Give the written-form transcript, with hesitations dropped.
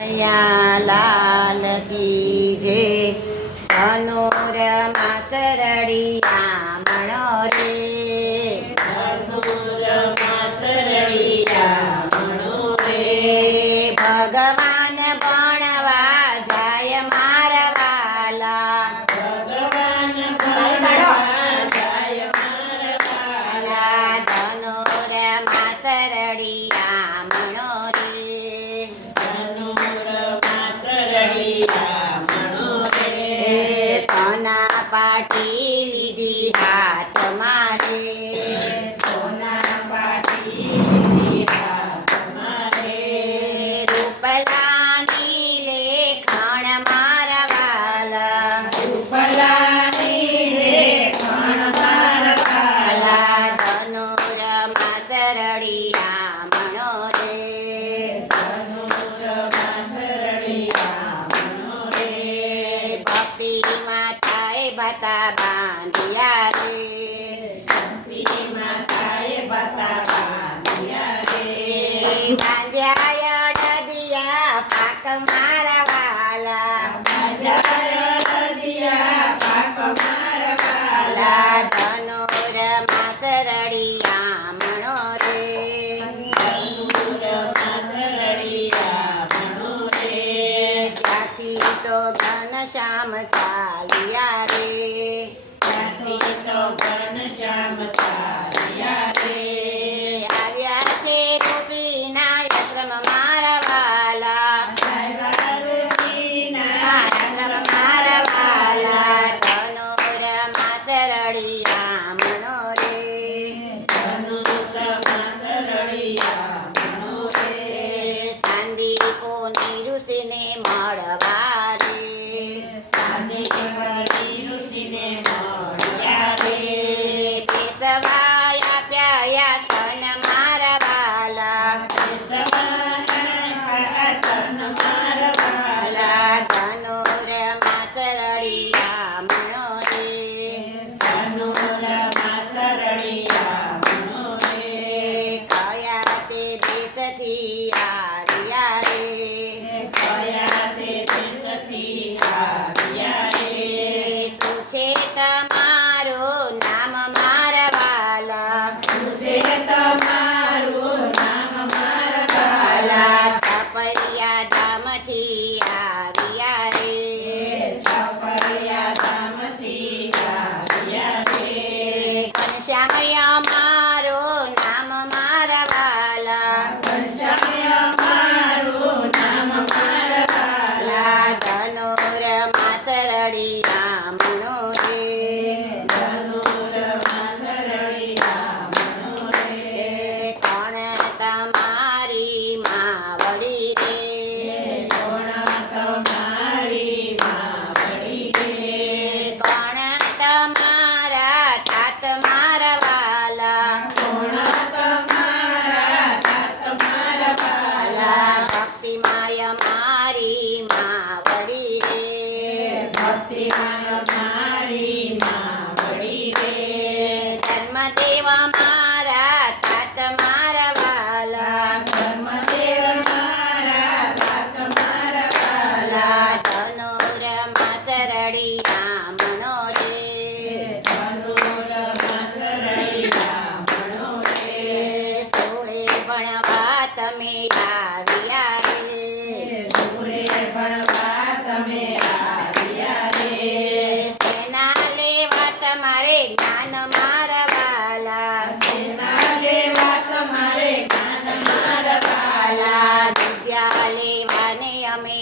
કનૈયા લાલ કી જય। ધનુરમાં સરળિયા મણો રે, ધનુરમાં સરળિયા મણો રે। ભગવાન ભણવા જાય મારા વાલા, ભગવાન ભણવા જાય મારા વાલા। ધનુરમાં સરળિયા મણો રે, ધનુરમાં સરળિયા મણો રે। સોના પાટી લીધી હાથમાં રે, સોના પાટી લીધી હાથમાં રે। રૂપલાની લેખણ મારા વાલા, રૂપલાની રેખણ મારા વાલા। ધનુરમાં સરળિયા મણો રે, ધનુરમાં સરળિયા મણો રે। ભક્તિમાં થાય બતા બાંધ્યા રે, ભક્તિ માતાએ બતા બાંધ્યા રે। બાંધ્યા અડદિયા પાક મારા વાલા, બાંધ્યા અડદિયા પાક મારા વાલા। ધનુરમાં સરળિયા મણો રે, ધનુરમાં સરળિયા મણો રે। ત્યાંથી તો ઘનશ્યામ ચાલ્યા રે, ત્યાંથી તો ઘનશ્યામ ચાલ્યા રે। આવ્યા છે ઋષિના આશ્રમ મારા વાલા, આવ્યા ઋષિના આશ્રમ મારા વાલા, ધનુરમાં સરળિયા મણો રે, ધનુષમાં સરળિયા મણો રે। સાંદીપોની ઋષિને મળવા રે, સાંદીપની ઋષિને મળ્યા રે। પેશવાયા પ્યાયા સન મારા વાલા, આસન મારા વાલા। ધનુરમાં સરળિયા મણો રે, ધનુષમાં સરળિયા મણો રે। કયા તે દેશથી આવ્યા રે, કયા તે દેશથી આવ્યા રે। શું છે તમારું નામ મારા વાલા, શું છે તમારું નામ મારા વાલા। છપૈયા ધામથી આવ્યા રે, સપરિયા ધામથી આવ્યા રે। ઘનશ્યામ મારું નામ મારા વાલા, ઘનશ્યામ મારું નામ મારા વાલા। ધનુરમાં સરળિયા મણો રે, ધનુષમાં સરળિયા મણો રે। કોણ તમારી માવડી રે, કોણ તમારી માવડી રે। કોણ તમારા તાત મારા વાલા, કોણ તમારા તાત મારા વાલા। ભક્તિમાય મારી માવડી રે, ભક્તિમાય મારી માવડી રે। ધર્મદેવ મારા તાત મારા વાલા, ધર્મદેવ મારા તાત મારા વાલા। ધનુરમાં સરળિયા મણો રે, ધનુષમાં સરળિયા મણો રે। સોરે ભણવા તમે આવ્યા રે, સુરે ભણવા તમે આવ્યા રે। સેના લેવા તમારે જ્ઞાન મારા વાલા, સેના લેવા તમારે જ્ઞાન મારા વાલા। વિદ્યા લેવાને અમે